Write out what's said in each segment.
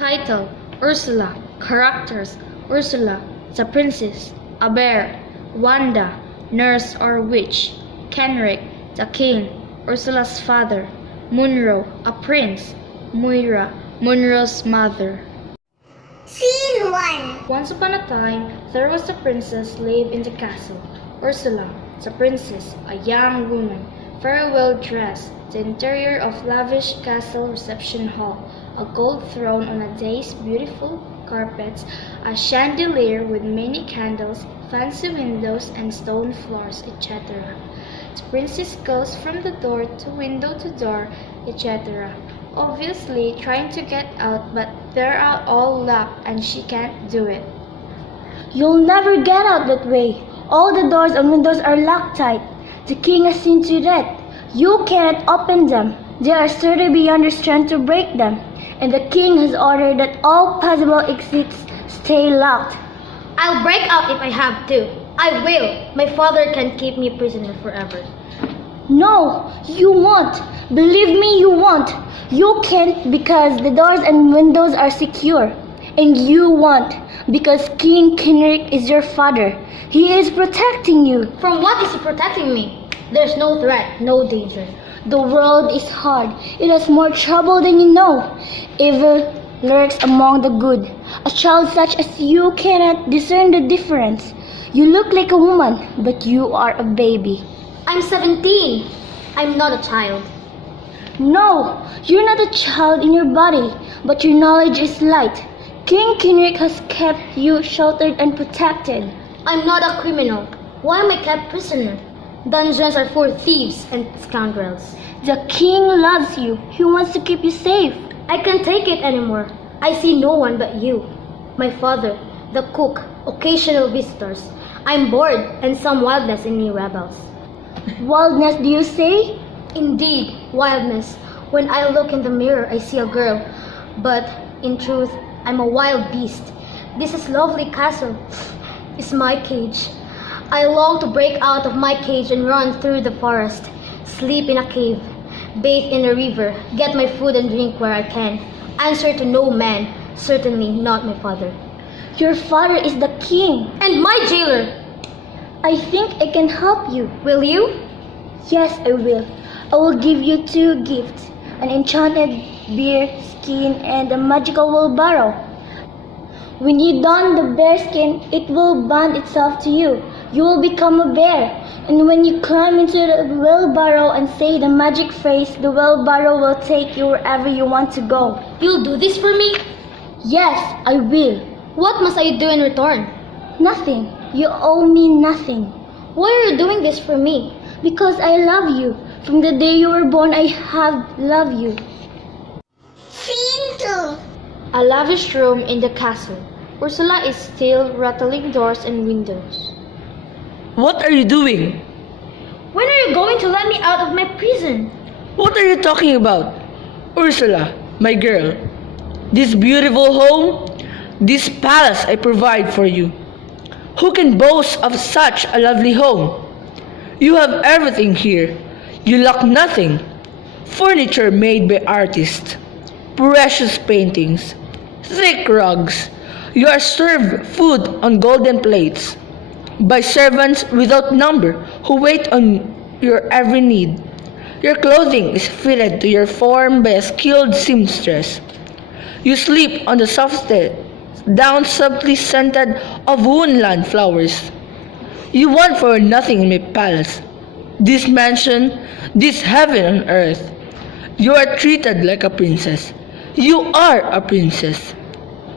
Title: Ursula. Characters: Ursula, the princess, a bear; Wanda, nurse or witch; Kenric, the king, Ursula's father; Munro, a prince; Moira, Munro's mother. Scene 1. Once upon a time, there was a princess lived in the castle. Ursula, the princess, a young woman, very well dressed. The interior of lavish castle reception hall, a gold throne on a dais, beautiful carpets, a chandelier with many candles, fancy windows and stone floors, etc. The princess goes from the door to door, etc. Obviously trying to get out, but they're all locked and she can't do it. You'll never get out that way. All the doors and windows are locked tight. The king has seen to that. You cannot open them. They are sturdy beyond your strength to break them. And the king has ordered that all possible exits stay locked. I'll break out if I have to. I will. My father can keep me prisoner forever. No, you won't. Believe me, you won't. You can't because the doors and windows are secure. And you won't because King Kenric is your father. He is protecting you. From what is he protecting me? There's no threat, no danger. The world is hard. It has more trouble than you know. Evil lurks among the good. A child such as you cannot discern the difference. You look like a woman, but you are a baby. I'm 17. I'm not a child. No, you're not a child in your body, but your knowledge is light. King Kenric has kept you sheltered and protected. I'm not a criminal. Why am I kept prisoner? Dungeons are for thieves and scoundrels. The king loves you. He wants to keep you safe. I can't take it anymore. I see no one but you. My father, the cook, occasional visitors. I'm bored and some wildness in me rebels. Wildness, do you say? Indeed, wildness. When I look in the mirror, I see a girl. But in truth, I'm a wild beast. This is lovely castle. It's my cage. I long to break out of my cage and run through the forest, sleep in a cave, bathe in a river, get my food and drink where I can. Answer to no man, certainly not my father. Your father is the king. And my jailer! I think I can help you. Will you? Yes, I will. I will give you 2 gifts, an enchanted bear skin and a magical wheelbarrow. When you don the bear skin, it will bond itself to you. You will become a bear, and when you climb into the wheelbarrow and say the magic phrase, the wheelbarrow will take you wherever you want to go. You'll do this for me? Yes, I will. What must I do in return? Nothing. You owe me nothing. Why are you doing this for me? Because I love you. From the day you were born, I have loved you. Scene 2. A lavish room in the castle. Ursula is still rattling doors and windows. What are you doing? When are you going to let me out of my prison? What are you talking about? Ursula, my girl. This beautiful home, this palace I provide for you. Who can boast of such a lovely home? You have everything here. You lack nothing. Furniture made by artists, precious paintings, thick rugs. You are served food on golden plates by servants without number who wait on your every need. Your clothing is fitted to your form by a skilled seamstress. You sleep on the softest down subtly scented of woodland flowers. You want for nothing in my palace, this mansion, this heaven on earth. You are treated like a princess. You are a princess.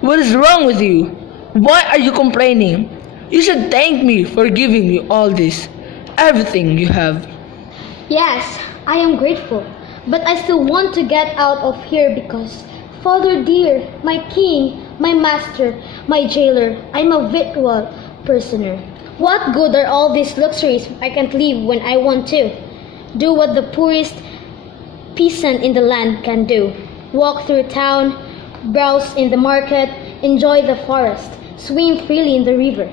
What is wrong with you? Why are you complaining? You should thank me for giving you all this, everything you have. Yes, I am grateful, but I still want to get out of here because, Father dear, my king, my master, my jailer, I'm a virtual prisoner. What good are all these luxuries I can't leave when I want to? Do what the poorest peasant in the land can do. Walk through town, browse in the market, enjoy the forest, swim freely in the river.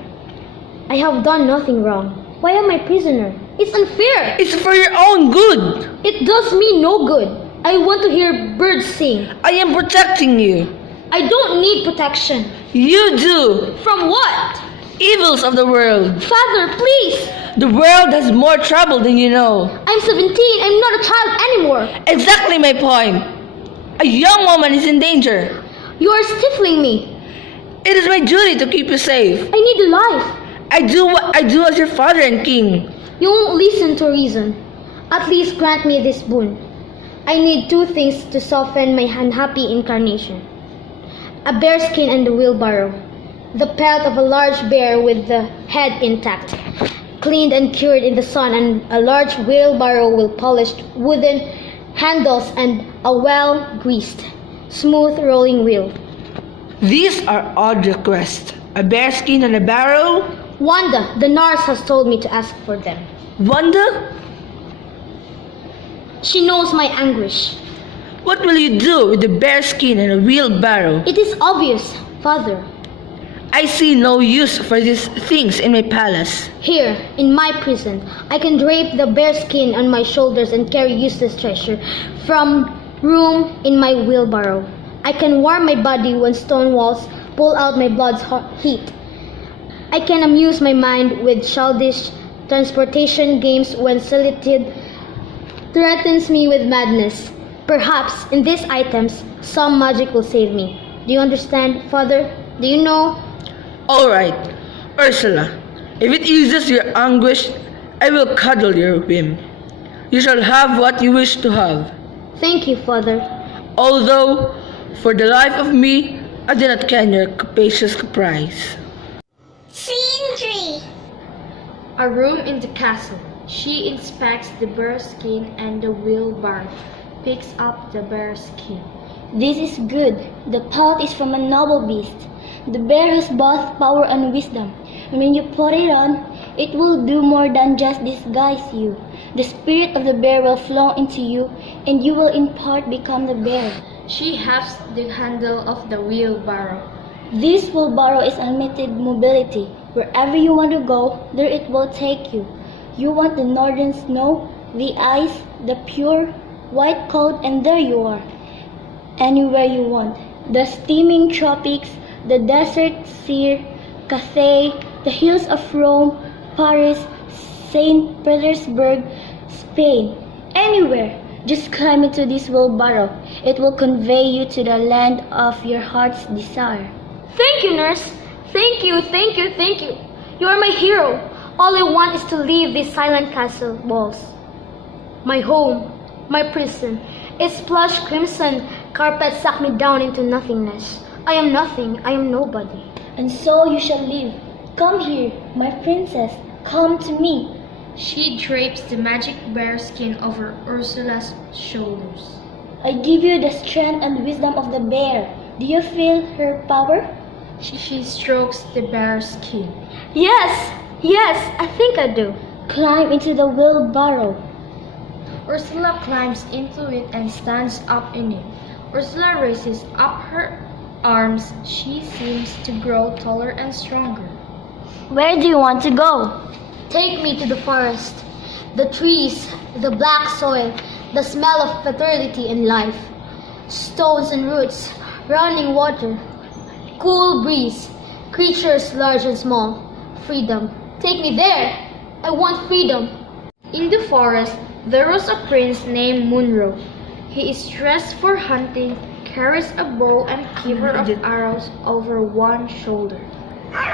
I have done nothing wrong. Why am I prisoner? It's unfair. It's for your own good. It does me no good. I want to hear birds sing. I am protecting you. I don't need protection. You do! From what? Evils of the world! Father, please! The world has more trouble than you know. I'm 17. I'm not a child anymore. Exactly my point. A young woman is in danger. You are stifling me. It is my duty to keep you safe. I need a life. I do what I do as your father and king. You won't listen to reason. At least grant me this boon. I need two things to soften my unhappy incarnation. A bearskin and a wheelbarrow. The pelt of a large bear with the head intact, cleaned and cured in the sun, and a large wheelbarrow with polished wooden handles and a well-greased, smooth rolling wheel. These are odd requests. A bearskin and a barrow? Wanda, the nurse, has told me to ask for them. Wanda? She knows my anguish. What will you do with the bearskin and a wheelbarrow? It is obvious, Father. I see no use for these things in my palace. Here, in my prison, I can drape the bearskin on my shoulders and carry useless treasure from room in my wheelbarrow. I can warm my body when stone walls pull out my blood's heat. I can amuse my mind with childish transportation games when solitude threatens me with madness. Perhaps in these items, some magic will save me. Do you understand, Father? Do you know? All right, Ursula. If it eases your anguish, I will cuddle your whim. You shall have what you wish to have. Thank you, Father. Although, for the life of me, I do not ken your capacious caprice. Scene 3. A room in the castle. She inspects the bearskin and the wheelbarrow. Picks up the bearskin. This is good. The pelt is from a noble beast. The bear has both power and wisdom. And when you put it on, it will do more than just disguise you. The spirit of the bear will flow into you, and you will in part become the bear. She hefts the handle of the wheelbarrow. This wheelbarrow is unlimited mobility. Wherever you want to go, there it will take you. You want the northern snow, the ice, the pure white cold, and there you are. Anywhere you want. The steaming tropics, the desert sea, Cathay, the hills of Rome, Paris, St. Petersburg, Spain. Anywhere. Just climb into this wheelbarrow. It will convey you to the land of your heart's desire. Thank you, nurse. Thank you, thank you, thank you. You are my hero. All I want is to leave these silent castle walls. My home, my prison. Its plush crimson carpet sucked me down into nothingness. I am nothing. I am nobody. And so you shall live. Come here, my princess. Come to me. She drapes the magic bearskin over Ursula's shoulders. I give you the strength and wisdom of the bear. Do you feel her power? She strokes the bearskin. Yes, yes, I think I do. Climb into the wheelbarrow. Ursula climbs into it and stands up in it. Ursula raises up her arms. She seems to grow taller and stronger. Where do you want to go? Take me to the forest. The trees, the black soil, the smell of fertility and life. Stones and roots, running water, cool breeze, creatures large and small. Freedom. Take me there. I want freedom. In the forest, there was a prince named Munro. He is dressed for hunting, carries a bow and quiver of arrows over one shoulder.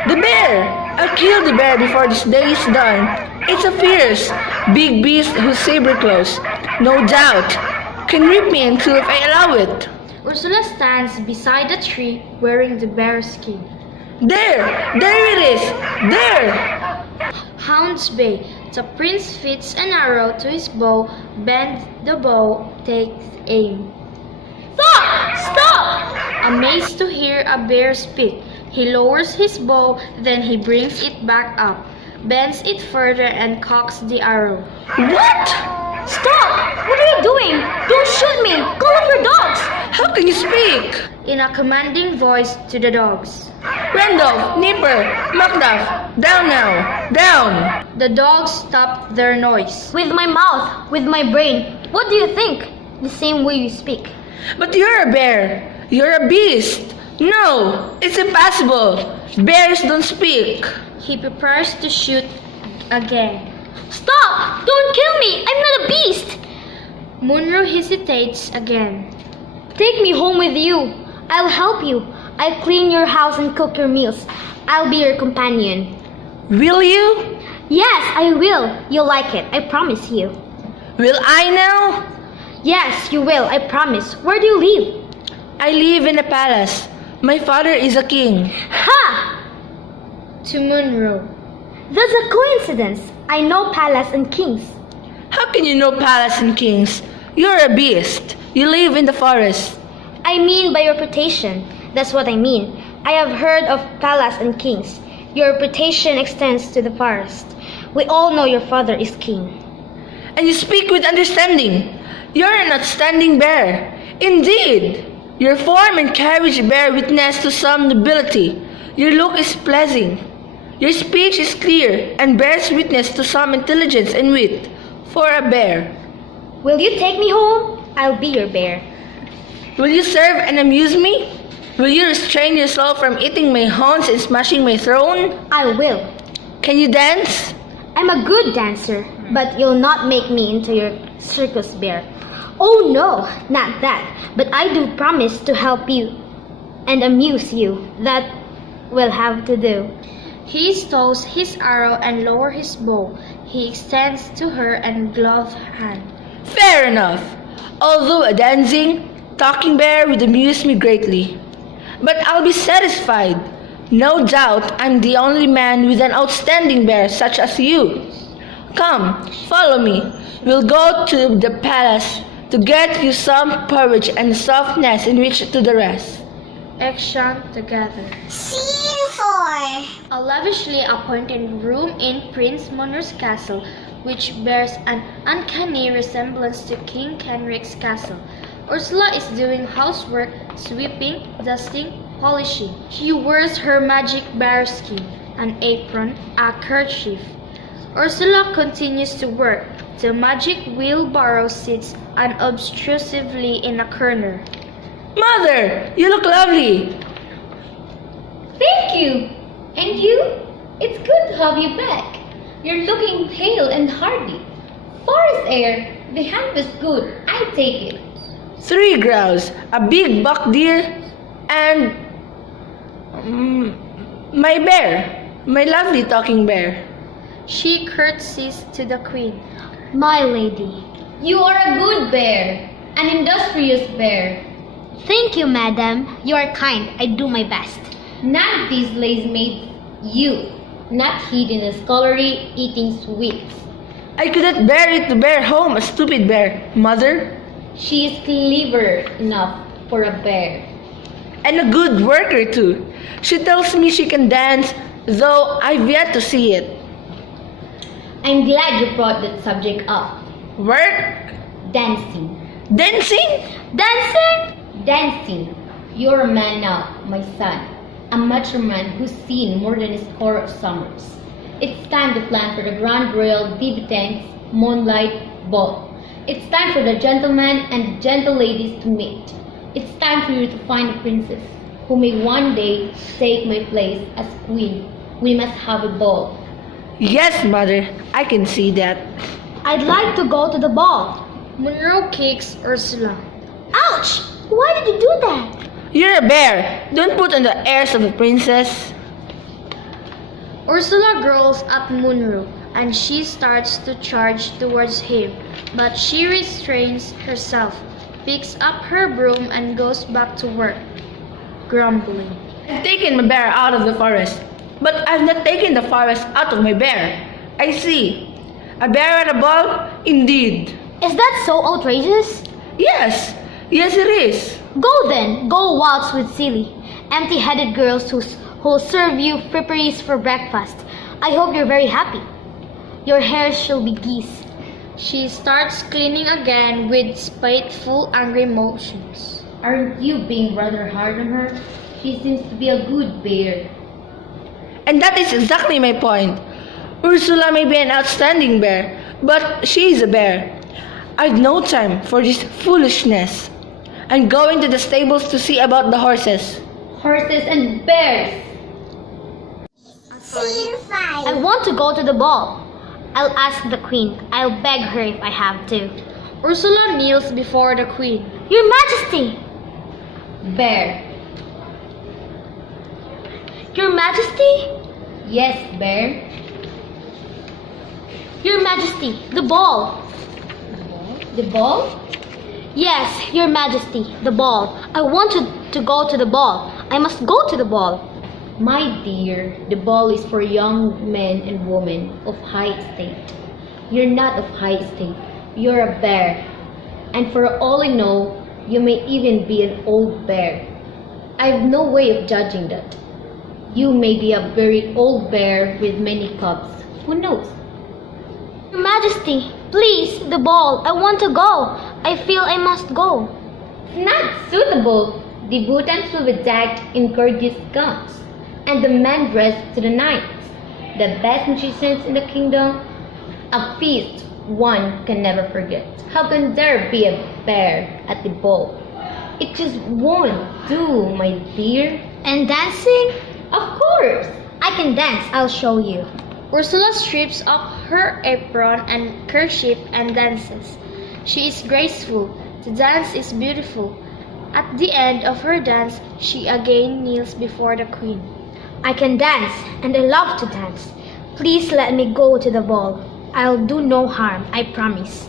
The bear! I'll kill the bear before this day is done. It's a fierce, big beast whose saber claws, no doubt, can rip me in two if I allow it. Ursula stands beside a tree wearing the bearskin. There! There it is! There! Hound's Bay. The prince fits an arrow to his bow, bends the bow, takes aim. Stop! Stop! Amazed to hear a bear speak, he lowers his bow, then he brings it back up, bends it further and cocks the arrow. What? Stop! What are you doing? Don't shoot me! Call off your dogs! How can you speak? In a commanding voice to the dogs. Randolph, Nipper, Macduff, down now! Down! The dogs stopped their noise. With my mouth, with my brain. What do you think? The same way you speak. But you're a bear. You're a beast. No, it's impossible. Bears don't speak. He prepares to shoot again. Stop! Don't kill me! I'm not a beast! Munro hesitates again. Take me home with you. I'll help you. I'll clean your house and cook your meals. I'll be your companion. Will you? Yes, I will. You'll like it. I promise you. Will I now? Yes, you will. I promise. Where do you live? I live in a palace. My father is a king. Ha! To Munro. That's a coincidence. I know palace and kings. How can you know palace and kings? You're a beast. You live in the forest. I mean by your reputation. That's what I mean. I have heard of palace and kings. Your reputation extends to the forest. We all know your father is king. And you speak with understanding. You're an outstanding bear. Indeed, your form and carriage bear witness to some nobility. Your look is pleasing. Your speech is clear and bears witness to some intelligence and wit for a bear. Will you take me home? I'll be your bear. Will you serve and amuse me? Will you restrain yourself from eating my horns and smashing my throne? I will. Can you dance? I'm a good dancer, but you'll not make me into your circus bear. Oh no, not that. But I do promise to help you and amuse you. That will have to do. He stows his arrow and lowers his bow. He extends to her and gloved hand. Fair enough. Although a dancing, talking bear would amuse me greatly. But I'll be satisfied. No doubt I'm the only man with an outstanding bear such as you. Come, follow me. We'll go to the palace to get you some porridge and soft nest in which to the rest. Action together. Scene 4. A lavishly appointed room in Prince Munro's castle, which bears an uncanny resemblance to King Kenric's castle. Ursula is doing housework, sweeping, dusting, polishing. She wears her magic bear skin, an apron, a kerchief. Ursula continues to work. The magic wheelbarrow sits unobtrusively in a corner. Mother, you look lovely. Thank you. And you? It's good to have you back. You're looking pale and hardy. Forest air. The hand was good. I take it. 3 grouse, a big buck deer, and my bear, my lovely talking bear. She curtsies to the queen. My lady. You are a good bear. An industrious bear. Thank you, madam. You are kind. I do my best. None of these lays made you. Not hid in a scullery eating sweets. I couldn't bear it to bear home a stupid bear, mother. She is clever enough for a bear. And a good worker too. She tells me she can dance, though I've yet to see it. I'm glad you brought that subject up. Work? Dancing. Dancing? Dancing? Dancing. You're a man now, my son. A mature man who's seen more than a score of summers. It's time to plan for the Grand Royal Dividends Moonlight Ball. It's time for the gentlemen and gentle ladies to meet. It's time for you to find a princess who may one day take my place as queen. We must have a ball. Yes, mother, I can see that. I'd like to go to the ball. Munro kicks Ursula. Ouch! Why did you do that? You're a bear. Don't put on the airs of a princess. Ursula growls at Munro, and she starts to charge towards him, but she restrains herself, picks up her broom, and goes back to work, grumbling. I've taken my bear out of the forest, but I've not taken the forest out of my bear. I see. A bear at a ball? Indeed. Is that so outrageous? Yes, yes it is. Go then. Go waltz with silly, empty-headed girls who'll serve you fripperies for breakfast. I hope you're very happy. Your hair shall be geese. She starts cleaning again with spiteful, angry motions. Aren't you being rather hard on her? She seems to be a good bear. And that is exactly my point. Ursula may be an outstanding bear, but she is a bear. I've no time for this foolishness. I'm going to the stables to see about the horses. horses, and bears. Scene 5. I want to go to the ball. I'll ask the queen. I'll beg her if I have to. Ursula kneels before the queen. Your Majesty! Bear. Your Majesty? Yes, bear. Your Majesty, the ball. The ball? Yes, Your Majesty, the ball. I want to go to the ball. I must go to the ball. My dear, the ball is for young men and women of high estate. You're not of high estate. You're a bear. And for all I know, you may even be an old bear. I have no way of judging that. You may be a very old bear with many cubs. Who knows? Your Majesty, please, the ball. I want to go. I feel I must go. It's not suitable. The Bhutans will be decked in gorgeous gowns, and the men dressed to the nines. The best magicians in the kingdom. A feast one can never forget. How can there be a bear at the ball? It just won't do, my dear. And dancing? Of course. I can dance. I'll show you. Ursula strips off her apron and kerchief and dances. She is graceful. The dance is beautiful. At the end of her dance, she again kneels before the queen. I can dance, and I love to dance. Please let me go to the ball. I'll do no harm, I promise.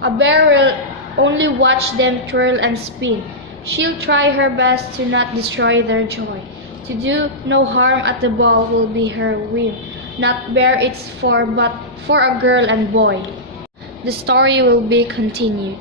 A bear will only watch them twirl and spin. She'll try her best to not destroy their joy. To do no harm at the ball will be her whim. Not bear it's for, but for a girl and boy. The story will be continued.